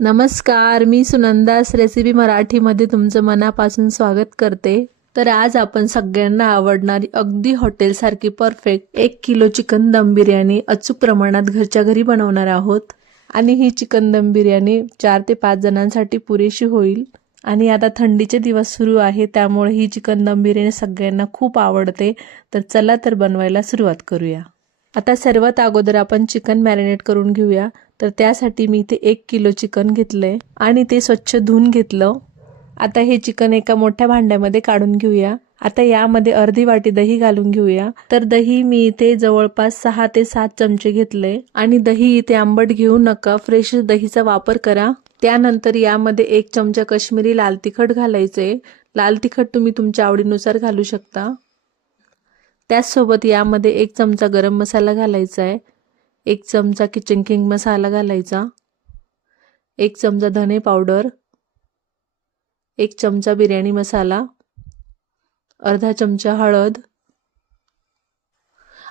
नमस्कार मी सुनंदास रेसिपी मराठीमध्ये तुमचं मनापासून स्वागत करते. तर आज आपण सगळ्यांना आवडणारी अगदी हॉटेलसारखी परफेक्ट एक किलो चिकन दम बिर्याणी अचूक प्रमाणात घरच्या घरी बनवणार आहोत. आणि ही चिकन दम बिर्याणी चार ते पाच जणांसाठी पुरेशी होईल. आणि आता थंडीचे दिवस सुरू आहे त्यामुळे ही चिकन दम बिर्याणी सगळ्यांना खूप आवडते. तर चला तर बनवायला सुरुवात करूया. आता सर्वात अगोदर आपण चिकन मॅरिनेट करून घेऊया. तर त्यासाठी मी इथे एक किलो चिकन घेतलंय आणि ते स्वच्छ धुवून घेतलं. आता हे चिकन एका मोठ्या भांड्यामध्ये काढून घेऊया. आता यामध्ये अर्धी वाटी दही घालून घेऊया. तर दही मी इथे जवळपास सहा ते सात चमचे घेतले. आणि दही इथे आंबट घेऊ नका. फ्रेश दहीचा वापर करा. त्यानंतर यामध्ये एक चमचा कश्मीरी लाल तिखट घालायचे. लाल तिखट तुम्ही तुमच्या आवडीनुसार घालू शकता. त्याचसोबत यामध्ये एक चमचा गरम मसाला घालायचा आहे. एक चमचा किचन किंग मसाला घालायचा. एक चमचा धने पावडर एक चमचा बिर्याणी मसाला अर्धा चमचा हळद.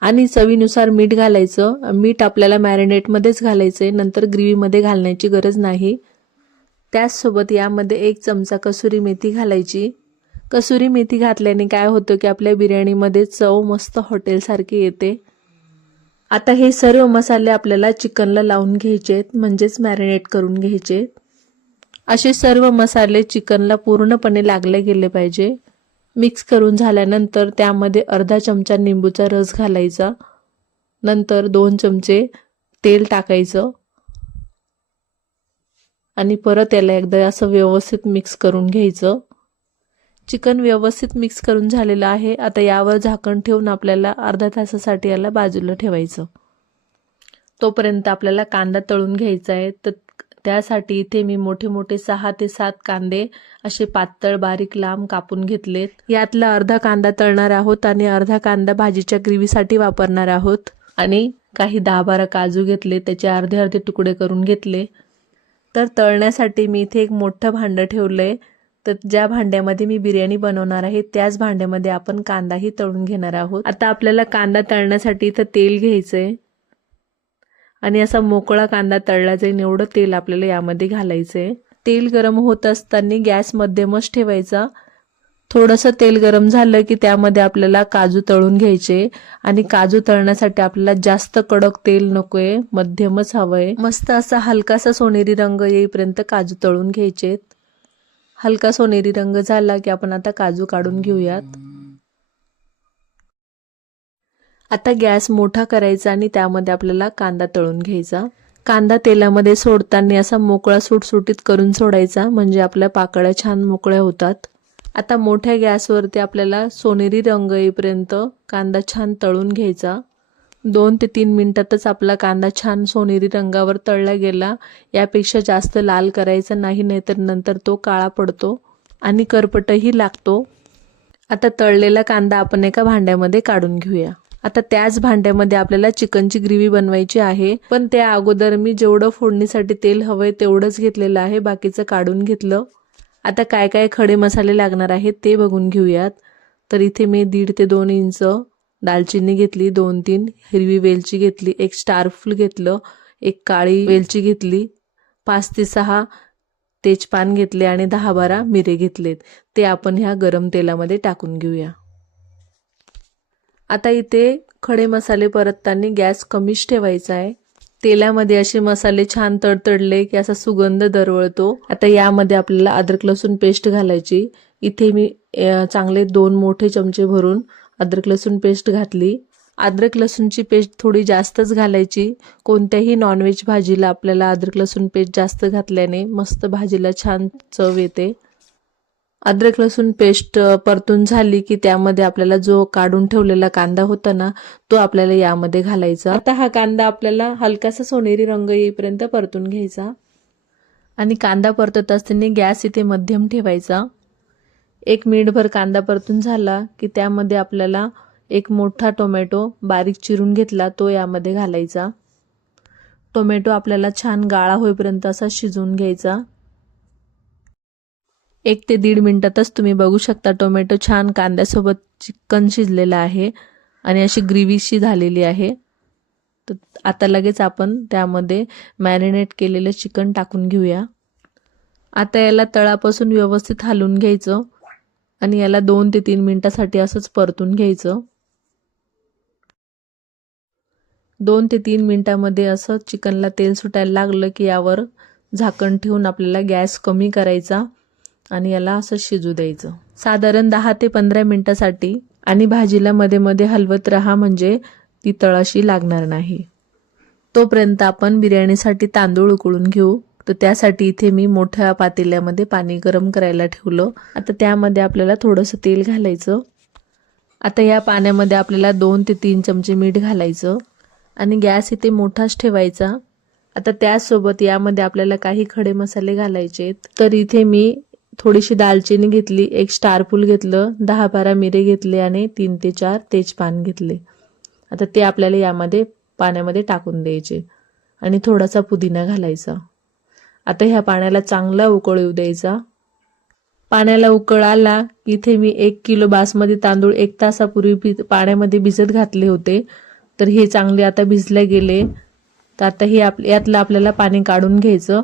आणि चवीनुसार मीठ घालायचं. मीठ आपल्याला मॅरिनेटमध्येच घालायचं नंतर ग्रेव्हीमध्ये घालण्याची गरज नाही. त्याचसोबत यामध्ये एक चमचा कसुरी मेथी घालायची. कसुरी मेथी घातल्याने काय होतं की आपल्या बिर्याणीमध्ये चव मस्त हॉटेलसारखी येते. आता हे सर्व मसाले आपल्याला चिकनला लावून घ्यायचे आहेत म्हणजेच मॅरिनेट करून घ्यायचे. असे सर्व मसाले चिकनला पूर्णपणे लागले गेले पाहिजे. मिक्स करून झाल्यानंतर त्यामध्ये अर्धा चमचा निंबूचा रस घालायचा. नंतर दोन चमचे तेल टाकायचं. आणि परत याला एकदा असं व्यवस्थित मिक्स करून घ्यायचं. चिकन व्यवस्थित मिक्स करून झालेलं आहे. आता यावर झाकण ठेवून आपल्याला अर्धा तासासाठी याला बाजूला ठेवायचं. तोपर्यंत आपल्याला कांदा तळून घ्यायचा आहे. तर त्यासाठी इथे मी मोठे मोठे सहा ते सात कांदे असे पातळ बारीक लांब कापून घेतलेत. यातला अर्धा कांदा तळणार आहोत आणि अर्धा कांदा भाजीच्या ग्रेव्हीसाठी वापरणार आहोत. आणि काही दहा बारा काजू घेतले त्याचे अर्धे अर्धे तुकडे करून घेतले. तर तळण्यासाठी मी इथे एक मोठं भांडं ठेवलं आहे तर ज्या भांड्यामध्ये मी बिर्याणी बनवणार आहे त्याच भांड्यामध्ये आपण कांदाही तळून घेणार आहोत. आता आपल्याला कांदा तळण्यासाठी इथं तेल घ्यायचंय. आणि असा मोकळा कांदा तळला जाईल एवढं तेल आपल्याला यामध्ये घालायचंय. तेल गरम होत असताना गॅस मध्यमच ठेवायचा. थोडंसं तेल गरम झालं की त्यामध्ये आपल्याला काजू तळून घ्यायचे. आणि काजू तळण्यासाठी आपल्याला जास्त कडक तेल नकोय मध्यमच हवंय. मस्त असा हलकासा सोनेरी रंग येईपर्यंत काजू तळून घ्यायचेत. हलका सोनेरी रंग झाला की आपण आता काजू काढून घेऊयात. आता गॅस मोठा करायचा आणि त्यामध्ये आपल्याला कांदा तळून घ्यायचा. कांदा तेलामध्ये सोडताना असा मोकळा सुटसुटीत करून सोडायचा म्हणजे आपल्या पाकळ्या छान मोकळ्या होतात. आता मोठ्या गॅसवरती आपल्याला सोनेरी रंग येईपर्यंत कांदा छान तळून घ्यायचा. दोन ते तीन मिनटातच आपला कांदा छान सोनेरी रंगावर तळला गेला. यापेक्षा जास्त लाल करायचा नाही नाहीतर नंतर तो काळा पडतो आणि करपटही लागतो. आता तळलेला कांदा आपण एका भांड्यामध्ये काढून घेऊया. आता त्याच भांड्यामध्ये आपल्याला चिकनची ग्रेव्ही बनवायची आहे. पण त्या अगोदर मी जेवढं फोडणीसाठी तेल हवंय तेवढंच घेतलेलं आहे. बाकीचं काढून घेतलं. आता काय काय खडे मसाले लागणार आहेत ते बघून घेऊयात. तर इथे मी दीड ते दोन इंच दालचिनी घेतली दोन तीन हिरवी वेलची घेतली एक स्टारफुल घेतलं एक काळी वेलची घेतली पाच ते सहा तेजपान घेतले आणि दहा बारा मिरे घेतलेत. ते आपण ह्या गरम तेलामध्ये टाकून घेऊया. आता इथे खडे मसाले परतताना गॅस कमीच ठेवायचा आहे. तेलामध्ये असे मसाले छान तडतडले की असा सुगंध दरवळतो. आता यामध्ये आपल्याला अद्रक लसूण पेस्ट घालायची. इथे मी चांगले दोन मोठे चमचे भरून अद्रक लसूण पेस्ट घातली. अद्रक लसूणची पेस्ट थोडी जास्तच घालायची. कोणत्याही नॉनव्हेज भाजीला आपल्याला अद्रक लसूण पेस्ट जास्त घातल्याने मस्त भाजीला छान चव येते. अद्रक लसूण पेस्ट परतून झाली की त्यामध्ये आपल्याला जो काढून ठेवलेला कांदा होता ना तो आपल्याला यामध्ये घालायचा. आता हा कांदा आपल्याला हलकासा सोनेरी रंग येईपर्यंत परतून घ्यायचा. आणि कांदा परतत असताना गॅस इथे मध्यम ठेवायचा. एक मिनिटभर कांदा परतून झाला की त्यामध्ये आपल्याला एक मोठा टोमॅटो बारीक चिरून घेतला तो यामध्ये घालायचा. टोमॅटो आपल्याला छान गाळा होईपर्यंत असा शिजवून घ्यायचा. एक ते दीड मिनिटातच तुम्ही बघू शकता टोमॅटो छान कांद्यासोबत चिकन शिजलेला आहे आणि अशी ग्रेव्हीशी झालेली आहे. तर आता लगेच आपण त्यामध्ये मॅरिनेट केलेलं चिकन टाकून घेऊया. आता याला तळापासून व्यवस्थित हलवून घ्यायचं. आणि याला दोन ते तीन मिनटासाठी असंच परतून घ्यायचं. दोन ते तीन मिनटामध्ये असं चिकनला तेल सुटायला लागलं की यावर झाकण ठेवून आपल्याला गॅस कमी करायचा आणि याला असं शिजू द्यायचं. साधारण दहा ते पंधरा मिनटासाठी आणि भाजीला मध्ये मध्ये हलवत राहा म्हणजे ती तळाशी लागणार नाही. तोपर्यंत आपण बिर्याणीसाठी तांदूळ उकळून घेऊ. तर त्यासाठी इथे मी मोठ्या पातेल्यामध्ये पाणी गरम करायला ठेवलं. आता त्यामध्ये आपल्याला थोडंसं तेल घालायचं. आता या पाण्यामध्ये आपल्याला दोन ते तीन चमचे मीठ घालायचं. आणि गॅस इथे मोठाच ठेवायचा. आता त्याचसोबत यामध्ये आपल्याला काही खडे मसाले घालायचे तर इथे मी थोडीशी दालचिनी घेतली एक स्टारफूल घेतलं दहा बारा मिरे घेतले आणि तीन ते चार तेजपान घेतले. आता ते आपल्याला यामध्ये पाण्यामध्ये टाकून द्यायचे. आणि थोडासा पुदिना घालायचा. आता ह्या पाण्याला चांगला उकळ येऊ द्यायचा. पाण्याला उकळ आला इथे मी एक किलो बासमती तांदूळ एक तासापूर्वी पाण्यामध्ये भिजत घातले होते. तर हे चांगले आता भिजले गेले. तर आता हे आप यातलं आपल्याला पाणी काढून घ्यायचं.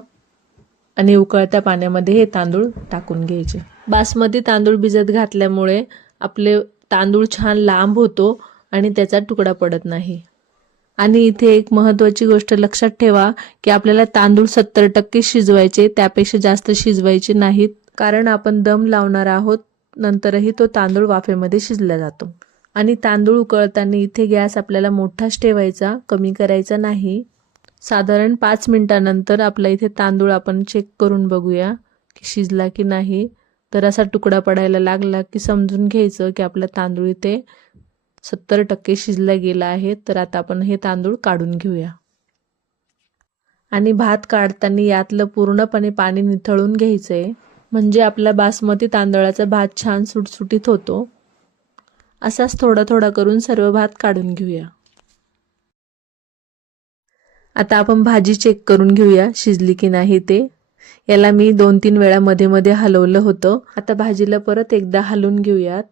आणि उकळत्या पाण्यामध्ये हे तांदूळ टाकून घ्यायचे. बासमती तांदूळ भिजत घातल्यामुळे आपले तांदूळ छान लांब होतो आणि त्याचा तुकडा पडत नाही. आणि इथे एक महत्त्वाची गोष्ट लक्षात ठेवा की आपल्याला तांदूळ सत्तर टक्के शिजवायचे त्यापेक्षा जास्त शिजवायचे नाहीत. कारण आपण दम लावणार आहोत नंतरही तो तांदूळ वाफेमध्ये शिजला जातो. आणि तांदूळ उकळताना इथे गॅस आपल्याला मोठाच ठेवायचा कमी करायचा नाही. साधारण पाच मिनिटानंतर आपला इथे तांदूळ आपण चेक करून बघूया की शिजला की नाही. तर असा तुकडा पडायला लागला की समजून घ्यायचं की आपला तांदूळ इथे सत्तर टक्के शिजला गेला आहे तर आता आपण हे तांदूळ काढून घेऊया. आणि भात काढताना यातलं पूर्णपणे पाणी निथळून घ्यायचंय. म्हणजे आपला बासमती तांदळाचा भात छान सुटसुटीत होतो. असाच थोडा थोडा करून सर्व भात काढून घेऊया. आता आपण भाजी चेक करून घेऊया शिजली की नाही ते. याला मी दोन तीन वेळा मध्ये मध्ये हलवलं होतं. आता भाजीला परत एकदा हलवून घेऊयात.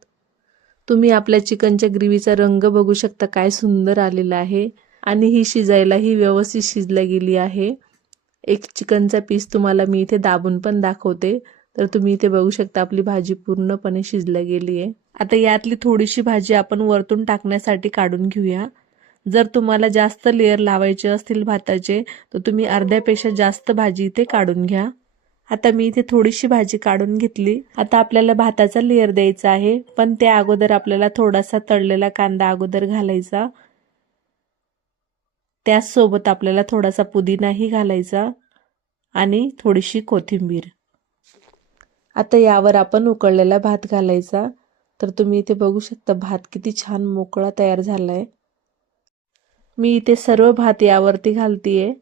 तुम्ही आपल्या चिकनच्या ग्रेव्हीचा रंग बघू शकता काय सुंदर आलेला आहे. आणि ही शिजायला ही व्यवस्थित शिजल्या गेली आहे. एक चिकनचा पीस तुम्हाला मी इथे दाबून पण दाखवते. तर तुम्ही इथे बघू शकता आपली भाजी पूर्णपणे शिजल्या गेली आहे. आता यातली थोडीशी भाजी आपण वरतून टाकण्यासाठी काढून घेऊया. जर तुम्हाला जास्त लेअर लावायचे असतील भाताचे तर तुम्ही अर्ध्यापेक्षा जास्त भाजी इथे काढून घ्या. आता मी इथे थोडीशी भाजी काढून घेतली. आता आपल्याला भाताचा लेअर द्यायचा आहे. पण त्या अगोदर आपल्याला थोडासा तळलेला कांदा अगोदर घालायचा. त्याचसोबत आपल्याला थोडासा पुदिनाही घालायचा आणि थोडीशी कोथिंबीर. आता यावर आपण उकळलेला भात घालायचा. तर तुम्ही इथे बघू शकता भात किती छान मोकळा तयार झाला आहे मी इथे सर्व भात यावरती घालतीये.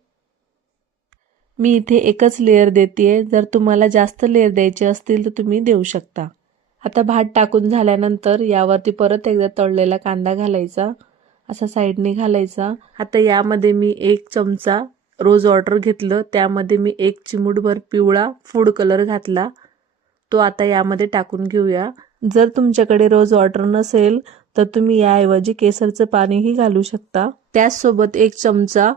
मी इथे एकच लेअर देते जर तुम्हाला जास्त लेअर द्यायचे असतील तर तुम्ही देऊ शकता. आता भात टाकून झाल्यानंतर यावरती परत एकदा तळलेला कांदा घालायचा. असा साईडने घालायचा. आता यामध्ये मी एक चमचा रोज वॉटर घेतलं. त्यामध्ये मी एक चिमूटभर पिवळा फूड कलर घातला. तो आता यामध्ये टाकून घेऊया. जर तुमच्याकडे रोज वॉटर नसेल तर तुम्ही याऐवजी केसरचं पाणीही घालू शकता. त्याचसोबत एक चमचा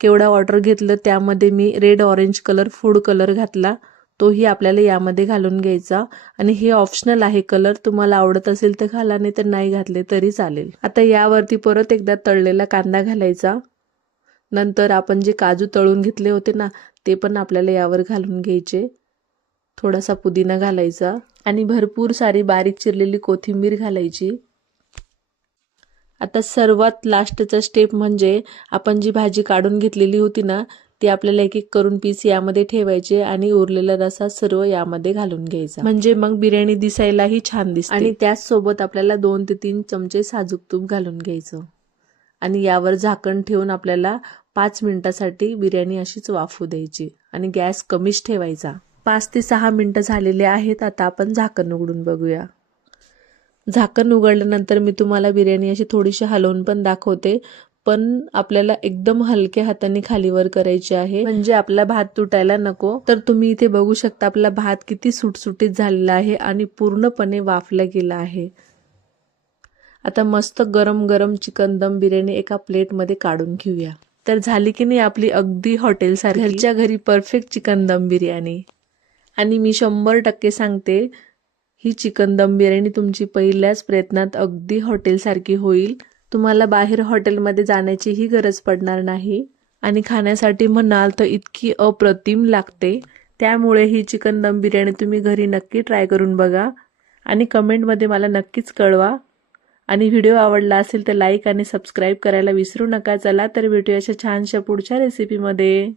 केवढा वॉटर घेतलं त्यामध्ये मी red orange colour food colour घातला. तोही आपल्याला यामध्ये घालून घ्यायचा. आणि हे ऑप्शनल आहे कलर तुम्हाला आवडत असेल तर घाला नाही तर नाही घातले तरी चालेल. आता यावरती परत एकदा तळलेला कांदा घालायचा. नंतर आपण जे काजू तळून घेतले होते ना ते पण आपल्याला यावर घालून घ्यायचे. थोडासा पुदिना घालायचा. आणि भरपूर सारी बारीक चिरलेली कोथिंबीर घालायची. आता सर्वात लास्टचा स्टेप म्हणजे आपण जी भाजी काढून घेतलेली होती ना ती आपल्याला एक एक करून पीस यामध्ये ठेवायचे आणि उरलेला रसा सर्व यामध्ये घालून घ्यायचा. म्हणजे मग बिर्याणी दिसायलाही छान दिसते. आणि त्याच सोबत आपल्याला दोन ते तीन चमचे साजूक तूप घालून घ्यायचं. आणि यावर झाकण ठेवून आपल्याला पाच मिनिटासाठी बिर्याणी अशीच वाफू द्यायची आणि गॅस कमीच ठेवायचा. पाच ते सहा मिनिटं झालेले आहेत आता आपण झाकण उघडून बघूया. झाकण उघडल्यानंतर मी तुम्हाला बिर्याणी अशी थोडीशी हलवून पण दाखवते. पण आपल्याला एकदम हलक्या हाताने खालीवर करायची आहे. म्हणजे आपला भात तुटायला नको. तर तुम्ही इथे बघू शकता आपला भात किती सुटसुटीत झालेला आहे आणि पूर्णपणे वाफला गेला आहे. आता मस्त गरम गरम चिकन दम बिर्याणी एका प्लेटमध्ये काढून घेऊया. तर झाली की नाही आपली अगदी हॉटेलसारखी? घरच्या घरी परफेक्ट चिकन दम बिर्याणी. आणि मी शंभर टक्के सांगते ही चिकन दम बिर्याणी तुमची पहिल्याच प्रयत्नात अगदी हॉटेलसारखी होईल. तुम्हाला बाहेर हॉटेलमध्ये जाण्याचीही गरज पडणार नाही. आणि खाण्यासाठी म्हणाल तर इतकी अप्रतिम लागते. त्यामुळे ही चिकन दम बिर्याणी तुम्ही घरी नक्की ट्राय करून बघा. आणि कमेंटमध्ये मला नक्कीच कळवा. आणि व्हिडिओ आवडला असेल तर लाईक आणि सबस्क्राईब करायला विसरू नका. चला तर भेटूया अशा छानशा पुढच्या रेसिपीमध्ये